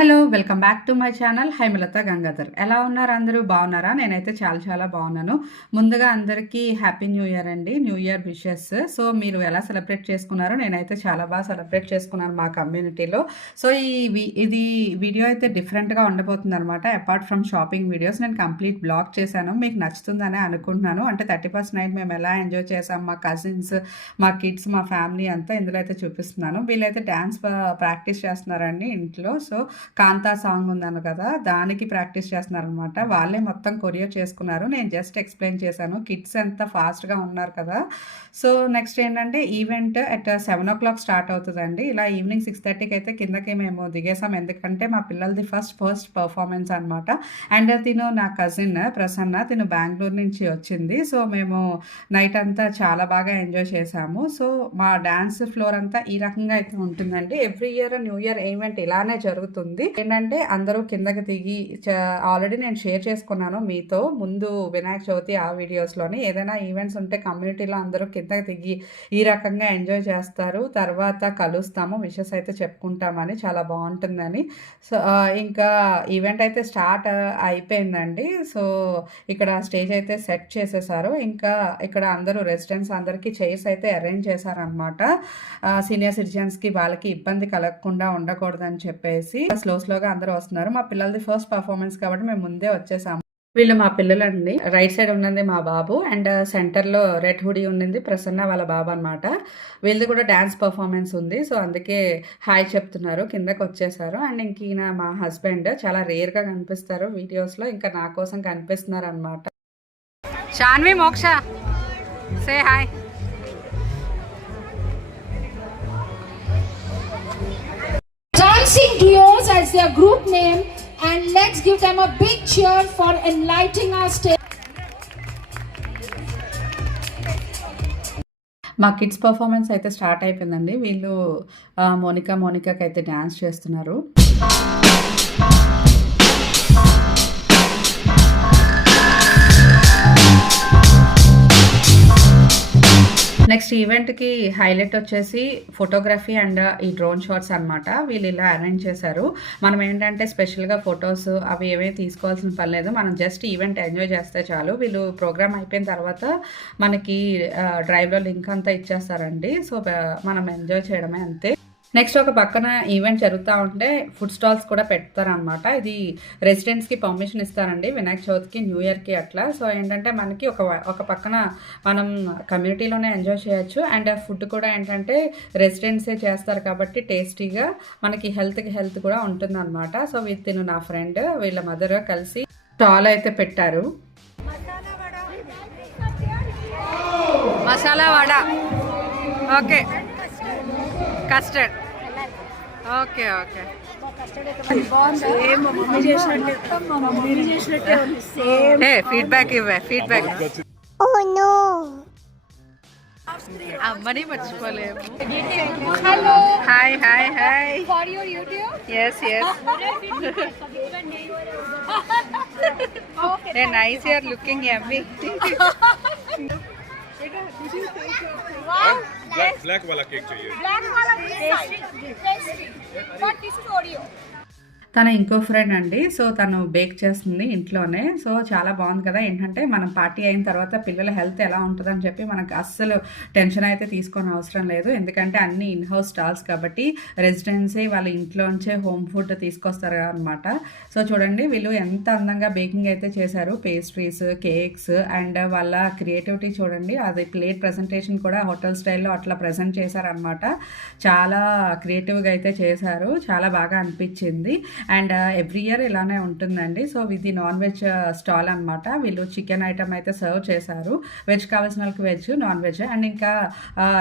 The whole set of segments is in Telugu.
Hello welcome back to my channel Haimalatha Gangadhar. ఎలా ఉన్నారు అందరూ? బాగున్నారా? నేనైతే చాలా బాగున్నాను. ముందుగా అందరికీ హ్యాపీ న్యూ ఇయర్ అండి. New year wishes. సో మీరు ఎలా సెలబ్రేట్ చేసుకున్నారో నేనైతే చాలా బాగా సెలబ్రేట్ చేసుకున్నాను మా కమ్యూనిటీలో. సో ఇది వీడియో అయితే డిఫరెంట్గా ఉండబోతుంది అనమాట. అపార్ట్ ఫ్రమ్ షాపింగ్ వీడియోస్ నేను కంప్లీట్ బ్లాగ్ చేశాను. మీకు నచ్చుతుందని అనుకుంటున్నాను. అంటే 31st నైట్ మేము ఎలా ఎంజాయ్ చేసాం, మా కజిన్స్, మా కిడ్స్, మా ఫ్యామిలీ అంతా ఇందులో అయితే చూపిస్తున్నాను. వీళ్ళైతే డ్యాన్స్ ప్రాక్టీస్ చేస్తున్నారండి ఇంట్లో. సో కాంతా సాంగ్ ఉందను కదా, దానికి ప్రాక్టీస్ చేస్తున్నారనమాట. వాళ్ళే మొత్తం కొరియర్ చేసుకున్నారు. నేను జస్ట్ ఎక్స్ప్లెయిన్ చేశాను. కిడ్స్ ఎంత ఫాస్ట్గా ఉన్నారు కదా. సో నెక్స్ట్ ఏంటంటే ఈవెంట్ అట్ 7 o'clock స్టార్ట్ అవుతుందండి. ఇలా ఈవినింగ్ 6:30కి అయితే కిందకి మేము దిగేసాం. ఎందుకంటే మా పిల్లలది ఫస్ట్ పర్ఫార్మెన్స్ అనమాట. అండ్ తిను నా కజిన్ ప్రసన్న, తిను బెంగళూరు నుంచి వచ్చింది. సో మేము నైట్ అంతా చాలా బాగా ఎంజాయ్ చేసాము. సో మా డ్యాన్స్ ఫ్లోర్ అంతా ఈ రకంగా అయితే ఉంటుందండి. Every year new year event ఇలానే జరుగుతుంది. ఏంటంటే అందరూ కిందకి దిగి ఆల్రెడీ నేను షేర్ చేసుకున్నాను మీతో ముందు వినాయక చవితి ఆ వీడియోస్లోని. ఏదైనా ఈవెంట్స్ ఉంటే కమ్యూనిటీలో అందరూ కిందకి దిగి ఈ రకంగా ఎంజాయ్ చేస్తారు. తర్వాత కలుస్తాము, విషెస్ అయితే చెప్పుకుంటామని, చాలా బాగుంటుందని. సో ఇంకా ఈవెంట్ అయితే స్టార్ట్ అయిపోయిందండి. సో ఇక్కడ స్టేజ్ అయితే సెట్ చేసేసారు. ఇంకా ఇక్కడ అందరూ రెసిడెంట్స్ అందరికీ చైర్స్ అయితే అరేంజ్ చేశారనమాట. సీనియర్ సిటిజన్స్కి వాళ్ళకి ఇబ్బంది కలగకుండా ఉండకూడదని చెప్పేసి స్లోగా అందరూ వస్తున్నారు. మా పిల్లలది ఫస్ట్ పర్ఫార్మెన్స్ కాబట్టి మేము ముందే వచ్చేసాము. వీళ్ళు మా పిల్లలండి. రైట్ సైడ్ ఉన్నది మా బాబు అండ్ సెంటర్లో రెడ్ హుడీ ఉన్నది ప్రసన్న వాళ్ళ బాబు అనమాట. వీళ్ళది కూడా డ్యాన్స్ పర్ఫార్మెన్స్ ఉంది. సో అందుకే హాయ్ చెప్తున్నారు, కిందకి వచ్చేసారు. అండ్ ఇంక ఈయన మా హస్బెండ్, చాలా రేర్గా కనిపిస్తారు వీడియోస్లో, ఇంకా నా కోసం కనిపిస్తున్నారు అనమాట. శాన్వి, మోక్ష, say hi. Dancing Duos as their group name, and let's give them a big cheer for enlightening our stage. మా కిడ్స్ పర్ఫార్మెన్స్ అయితే స్టార్ట్ అయిపోయిందండి. వీళ్ళు మోనికాకి అయితే డ్యాన్స్ చేస్తున్నారు. నెక్స్ట్ ఈవెంట్కి హైలైట్ వచ్చేసి ఫోటోగ్రఫీ అండ్ ఈ డ్రోన్ షాట్స్ అనమాట. వీళ్ళు ఇలా అరేంజ్ చేశారు. మనం ఏంటంటే స్పెషల్గా ఫొటోస్ అవి ఏమీ తీసుకోవాల్సిన పని లేదు. మనం జస్ట్ ఈవెంట్ ఎంజాయ్ చేస్తే చాలు. వీళ్ళు ప్రోగ్రామ్ అయిపోయిన తర్వాత మనకి డ్రైవ్లో లింక్ అంతా ఇచ్చేస్తారండి. సో మనం ఎంజాయ్ చేయడమే అంతే. నెక్స్ట్ ఒక పక్కన ఈవెంట్ జరుగుతూ ఉంటే ఫుడ్ స్టాల్స్ కూడా పెడతారనమాట. ఇది రెసిడెంట్స్కి పర్మిషన్ ఇస్తారండి వినాయక చవితికి, న్యూ ఇయర్కి అట్లా. సో ఏంటంటే మనకి ఒక పక్కన మనం కమ్యూనిటీలోనే ఎంజాయ్ చేయొచ్చు. అండ్ ఫుడ్ కూడా ఏంటంటే రెసిడెంట్సే చేస్తారు కాబట్టి టేస్టీగా, మనకి హెల్త్ కూడా ఉంటుందన్నమాట. సో తిను నా ఫ్రెండ్, వీళ్ళ మదర్ కలిసి స్టాల్ అయితే పెట్టారు. Masala vada, okay, custard, okay. Feedback feedback. అమ్మని మర్చిపోలేము. Hi. Yes nice, you're looking yummy. Black वाला केक चाहिए. Black वाला tasty. But this is Oreo. తన ఇంకో ఫ్రెండ్ అండి. సో తను బేక్ చేస్తుంది ఇంట్లోనే. సో చాలా బాగుంది కదా. ఏంటంటే మనం పార్టీ అయిన తర్వాత పిల్లల హెల్త్ ఎలా ఉంటుందని చెప్పి మనకు అస్సలు టెన్షన్ అయితే తీసుకొని అవసరం లేదు. ఎందుకంటే అన్ని ఇన్హౌస్ స్టాల్స్ కాబట్టి రెసిడెన్సీ వాళ్ళ ఇంట్లోంచే హోమ్ ఫుడ్ తీసుకొస్తారు అనమాట. సో చూడండి వీళ్ళు ఎంత అందంగా బేకింగ్ అయితే చేశారు. పేస్ట్రీస్, కేక్స్ అండ్ వాళ్ళ క్రియేటివిటీ చూడండి. అది ప్లేట్ ప్రజెంటేషన్ కూడా హోటల్ స్టైల్లో అట్లా ప్రజెంట్ చేశారనమాట. చాలా క్రియేటివ్గా అయితే చేశారు. చాలా బాగా అనిపించింది. అండ్ ఎవ్రీ ఇయర్ ఇలానే ఉంటుందండి. సో ఇది నాన్ వెజ్ స్టాల్ అనమాట. వీళ్ళు చికెన్ ఐటమ్ అయితే సర్వ్ చేశారు. వెజ్ కావాల్సిన వాళ్ళకి వెజ్, నాన్ వెజ్. అండ్ ఇంకా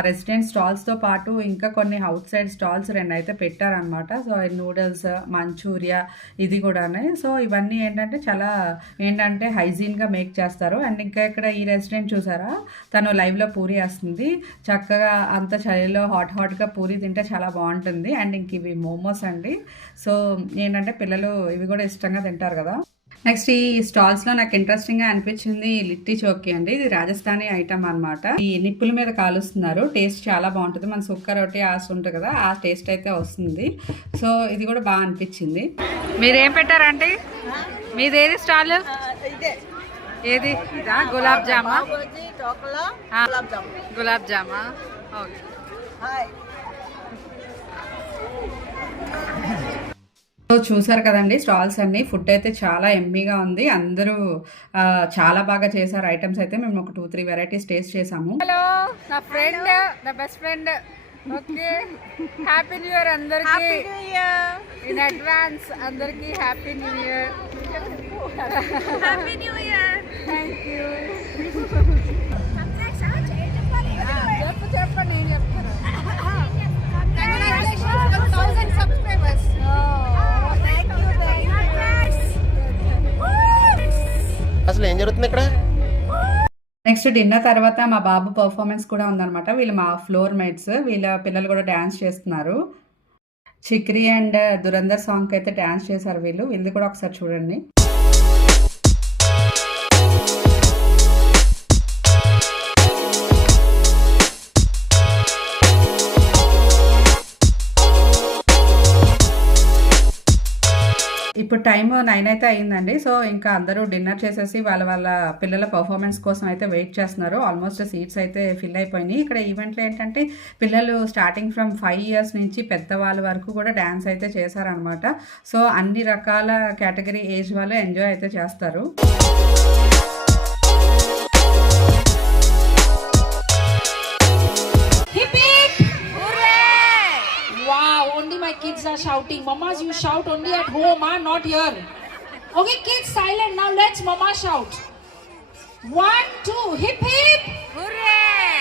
రెసిడెంట్ స్టాల్స్తో పాటు ఇంకా కొన్ని అవుట్ సైడ్ స్టాల్స్ 2 అయితే పెట్టారనమాట. సో నూడిల్స్, మంచూరియా ఇది కూడానే. సో ఇవన్నీ చాలా హైజీన్గా మేక్ చేస్తారు. అండ్ ఇంకా ఇక్కడ ఈ రెసిడెంట్ చూసారా, తను లైవ్లో పూరి వేస్తుంది. చక్కగా అంత చలిలో హాట్గా పూరి తింటే చాలా బాగుంటుంది. అండ్ ఇంక ఇవి మోమోస్ అండి. సో ఏంటంటే పిల్లలు ఇవి కూడా ఇష్టంగా తింటారు కదా. నెక్స్ట్ ఈ స్టాల్స్లో నాకు ఇంట్రెస్టింగ్గా అనిపించింది లిట్టి చోకీ అండి. ఇది రాజస్థానీ ఐటమ్ అనమాట. ఈ నిప్పుల మీద కాలుస్తున్నారు. టేస్ట్ చాలా బాగుంటుంది. మన సుక్క రొట్టి ఆశ ఉంటుంది కదా, ఆ టేస్ట్ అయితే వస్తుంది. సో ఇది కూడా బాగా అనిపించింది. మీరేం పెట్టారంటే మీదేది స్టాల్? ఏది ఇదా? గులాబ్ జామా, గులాబ్ జామా. ఓకే. సో చూసారు కదండి స్టాల్స్ అన్ని. ఫుడ్ అయితే చాలా ఎమ్మీగా ఉంది. అందరూ చాలా బాగా చేశారు. ఐటమ్స్ అయితే మేము ఒక 2-3 వెరైటీస్ టేస్ట్ చేసాము. హలో నా ఫ్రెండ్, నా best friend. Okay, happy new year అందరికి ఇన్ అడ్వాన్స్. అందరికి happy new year. Happy new year. Thank you. చెప్పండి, నేను చెప్తాను. అసలు ఏం జరుగుతుంది ఇక్కడ? నెక్స్ట్ డిన్నర్ తర్వాత మా బాబు పర్ఫార్మెన్స్ కూడా ఉందన్నమాట. వీళ్ళు మా ఫ్లోర్ మేట్స్, వీళ్ళ పిల్లలు కూడా డ్యాన్స్ చేస్తున్నారు. చిక్రీ అండ్ దురందర్ సాంగ్కి అయితే డ్యాన్స్ చేశారు వీళ్ళు. వీళ్ళు కూడా ఒకసారి చూడండి. ఇప్పుడు టైం 9 అయితే అయ్యిందండి. సో ఇంకా అందరూ డిన్నర్ చేసేసి వాళ్ళ పిల్లల పర్ఫార్మెన్స్ కోసం అయితే వెయిట్ చేస్తున్నారు. ఆల్మోస్ట్ సీట్స్ అయితే ఫిల్ అయిపోయినాయి. ఇక్కడ ఈవెంట్లో ఏంటంటే పిల్లలు స్టార్టింగ్ ఫ్రమ్ 5 years నుంచి పెద్దవాళ్ళ వరకు కూడా డ్యాన్స్ అయితే చేశారనమాట. సో అన్ని రకాల కేటగిరీ ఏజ్ వాళ్ళు ఎంజాయ్ అయితే చేస్తారు. My kids are shouting. Mamas, you shout only at home, not here. Okay, kids, silent. Now let's mama shout. 1, 2, hip hip. Hooray!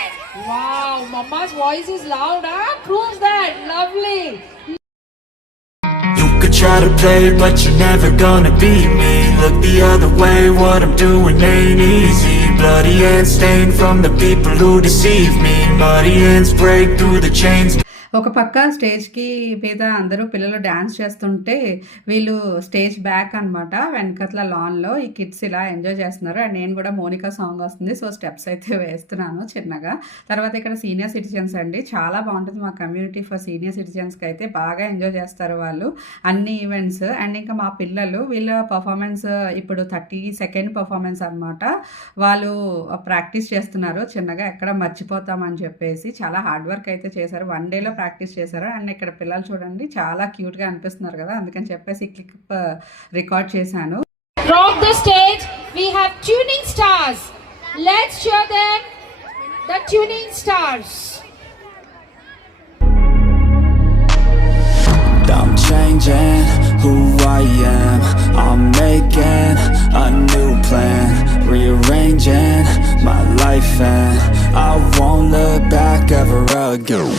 Wow, mama's voice is loud, huh? Proves that. Lovely. You could try to play, but you're never gonna beat me. Look the other way, what I'm doing ain't easy. Bloody hands stained from the people who deceive me. Muddy hands break through the chains. ఒక పక్క స్టేజ్కి మీద అందరూ పిల్లలు డ్యాన్స్ చేస్తుంటే వీళ్ళు స్టేజ్ బ్యాక్ అనమాట, వెనకట్ల లాన్లో ఈ కిడ్స్ ఇలా ఎంజాయ్ చేస్తున్నారు. అండ్ నేను కూడా మోనికా సాంగ్ వస్తుంది, సో స్టెప్స్ అయితే వేస్తున్నాను చిన్నగా. తర్వాత ఇక్కడ సీనియర్ సిటిజన్స్ అండి, చాలా బాగుంటుంది మా కమ్యూనిటీ ఫర్ సీనియర్ సిటిజన్స్కి అయితే. బాగా ఎంజాయ్ చేస్తారు వాళ్ళు అన్ని ఈవెంట్స్. అండ్ ఇంకా మా పిల్లలు వీళ్ళ పర్ఫార్మెన్స్ ఇప్పుడు 32nd పర్ఫార్మెన్స్ అనమాట. వాళ్ళు ప్రాక్టీస్ చేస్తున్నారు చిన్నగా, ఎక్కడ మర్చిపోతామని చెప్పేసి. చాలా హార్డ్ వర్క్ అయితే చేశారు. 1 డేలో ప్రాక్టీస్ చేశారు. అండ్ ఇక్కడ పిల్లలు చూడండి చాలా క్యూట్గా అనిపిస్తున్నారు కదా, అందుకని చెప్పేసి క్లిప్ రికార్డ్ చేశాను. From the stage we have tuning stars. Let's show them the tuning stars. I'm changing who I am. I'm making a new plan, rearranging my life, and I won't look back ever again.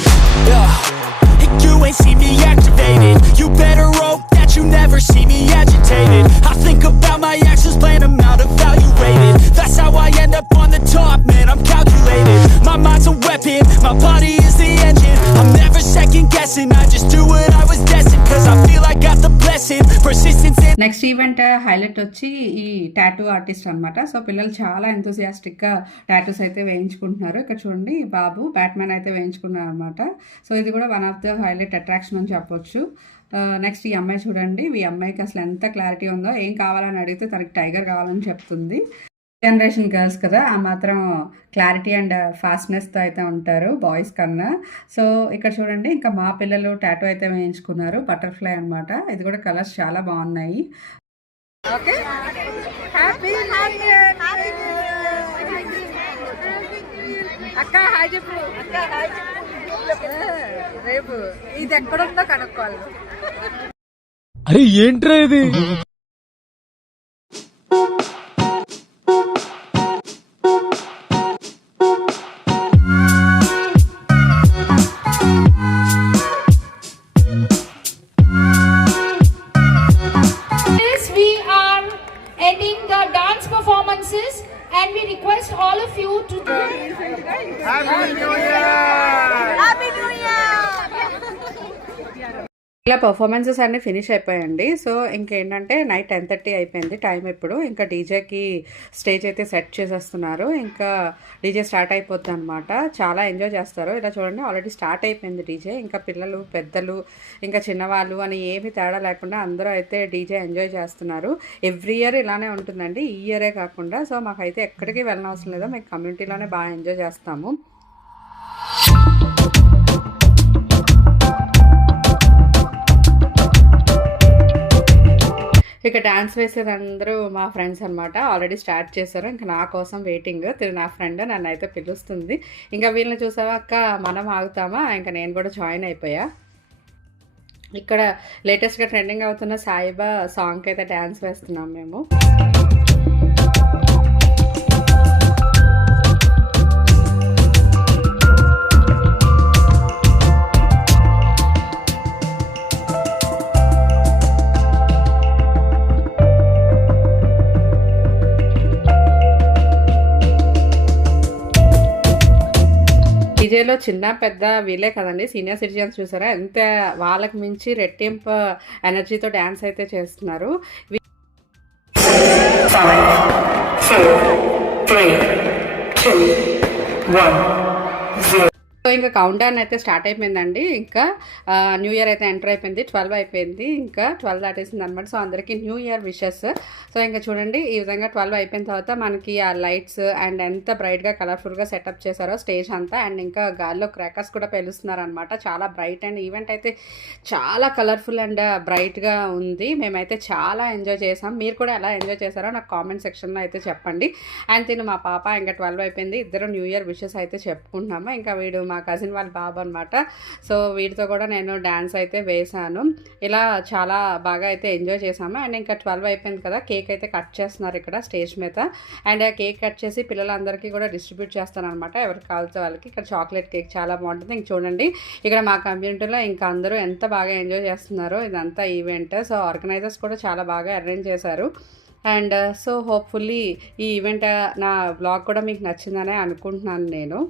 Yeah, you ain't see me activated. You better hope that you never see me agitated. I think about my actions, plan them out, evaluated. That's how I end up on the top, man, I'm calculated. My mind's a weapon, my body is the engine. I'm never second guessing, I just do what I was destined. Cause I feel I got the blessing, persistence. Next event highlight వచ్చి ఈ టాటూ ఆర్టిస్ట్ అనమాట. సో పిల్లలు చాలా ఎంతూసియాస్టిక్గా టాటూస్ అయితే వేయించుకుంటున్నారు. ఇక్కడ చూడండి బాబు బ్యాట్మ్యాన్ అయితే వేయించుకున్నారు అనమాట. సో ఇది కూడా one of the highlight attraction అని చెప్పొచ్చు. నెక్స్ట్ ఈ అమ్మాయి చూడండి, ఈ అమ్మాయికి అసలు ఎంత క్లారిటీ ఉందో. ఏం కావాలని అడిగితే తనకి టైగర్ కావాలని చెప్తుంది. జనరేషన్ గర్ల్స్ కదా, ఆ మాత్రం క్లారిటీ అండ్ ఫాస్ట్నెస్తో అయితే ఉంటారు బాయ్స్ కన్నా. సో ఇక్కడ చూడండి ఇంకా మా పిల్లలు టాటూ అయితే వేయించుకున్నారు, బటర్ఫ్లై అనమాట. ఇది కూడా కలర్స్ చాలా బాగున్నాయి. ఓకే, హ్యాపీ న్యూ ఇయర్ అక్క. హాయ్ చెప్పు రేపు ఇది ఎక్కడుందో కనుక్కోవాలి. అరే ఏంట్రా ఇది? And we request all of you to Happy New Year! Happy New Year! ఇలా పర్ఫార్మెన్సెస్ అన్నీ ఫినిష్ అయిపోయాయండి. సో ఇంకేంటంటే నైట్ 10:30 అయిపోయింది టైం. ఇప్పుడు ఇంకా డీజేకి స్టేజ్ అయితే సెట్ చేసేస్తున్నారు. ఇంకా డీజే స్టార్ట్ అయిపోద్ది అనమాట. చాలా ఎంజాయ్ చేస్తారు. ఇలా చూడండి ఆల్రెడీ స్టార్ట్ అయిపోయింది డీజే. ఇంకా పిల్లలు, పెద్దలు, ఇంకా చిన్నవాళ్ళు అని ఏమి తేడా లేకుండా అందరూ అయితే డీజే ఎంజాయ్ చేస్తున్నారు. ఎవ్రీ ఇయర్ ఇలానే ఉంటుందండి, ఈ ఇయరే కాకుండా. సో మాకైతే ఎక్కడికి వెళ్ళనవసరం లేదు, మేము కమ్యూనిటీలోనే బాగా ఎంజాయ్ చేస్తాము. ఇక డాన్స్ వేసేది అందరూ మా ఫ్రెండ్స్ అనమాట. ఆల్రెడీ స్టార్ట్ చేశారు. ఇంకా నా కోసం వెయిటింగ్. నా ఫ్రెండ్ నన్ను అయితే పిలుస్తుంది. ఇంకా వీళ్ళని చూసావా అక్క, మనం ఆగుతామా? ఇంకా నేను కూడా జాయిన్ అయిపోయా. ఇక్కడ లేటెస్ట్గా ట్రెండింగ్ అవుతున్న సాయిబా సాంగ్కి అయితే డ్యాన్స్ వేస్తున్నాం మేము. డీజేలో చిన్న పెద్ద వీళ్ళే కదండి, సీనియర్ సిటిజన్స్ చూసారా ఎంత వాళ్ళకి మించి రెట్టింపు ఎనర్జీతో డ్యాన్స్ అయితే చేస్తున్నారు. 5, 4, 3, 2, 1, 0. సో ఇంకా కౌంట్ డౌన్ అయితే స్టార్ట్ అయిపోయిందండి. ఇంకా న్యూ ఇయర్ అయితే ఎంటర్ అయిపోయింది. 12 అయిపోయింది, ఇంకా 12 దాటేసింది అనమాట. సో అందరికీ న్యూ ఇయర్ విషెస్. సో ఇంకా చూడండి ఈ విధంగా 12 అయిపోయిన తర్వాత మనకి ఆ లైట్స్ అండ్ ఎంత బ్రైట్గా కలర్ఫుల్గా సెటప్ చేశారో స్టేజ్ అంతా. అండ్ ఇంకా గాల్లో క్రాకర్స్ కూడా పేలుస్తున్నారు అనమాట. చాలా బ్రైట్ అండ్ ఈవెంట్ అయితే చాలా కలర్ఫుల్ అండ్ బ్రైట్గా ఉంది. మేమైతే చాలా ఎంజాయ్ చేసాం. మీరు కూడా ఎలా ఎంజాయ్ చేశారో నాకు కామెంట్ సెక్షన్లో అయితే చెప్పండి. అండ్ తిను మా పాప ఇంకా 12 అయిపోయింది. ఇద్దరు న్యూ ఇయర్ విషెస్ అయితే చెప్పుకుంటున్నాము. ఇంకా వీడు మా కజిన్ వాళ్ళ బాబు అనమాట. సో వీటితో కూడా నేను డ్యాన్స్ అయితే వేశాను. ఇలా చాలా బాగా అయితే ఎంజాయ్ చేసాము. అండ్ ఇంకా 12 అయిపోయింది కదా, కేక్ అయితే కట్ చేస్తున్నారు ఇక్కడ స్టేజ్ మీద. అండ్ ఆ కేక్ కట్ చేసి పిల్లలందరికీ కూడా డిస్ట్రిబ్యూట్ చేస్తాను అనమాట, ఎవరికి కావాల్సిన వాళ్ళకి. ఇక్కడ చాక్లెట్ కేక్ చాలా బాగుంటుంది. ఇంక చూడండి ఇక్కడ మా కమ్యూనిటీలో ఇంకా అందరూ ఎంత బాగా ఎంజాయ్ చేస్తున్నారో. ఇదంతా ఈవెంట్. సో ఆర్గనైజర్స్ కూడా చాలా బాగా అరేంజ్ చేశారు. అండ్ సో హోప్ఫుల్లీ ఈ ఈవెంట్ నా బ్లాగ్ కూడా మీకు నచ్చిందనే అనుకుంటున్నాను నేను.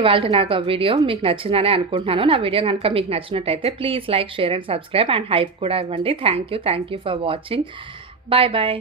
ఇవాళ నాకు వీడియో మీకు నచ్చిందని అనుకుంటున్నాను. నా వీడియో కనుక మీకు నచ్చినట్టయితే please like, share and subscribe and hype కూడా ఇవ్వండి. Thank you for watching. Bye bye.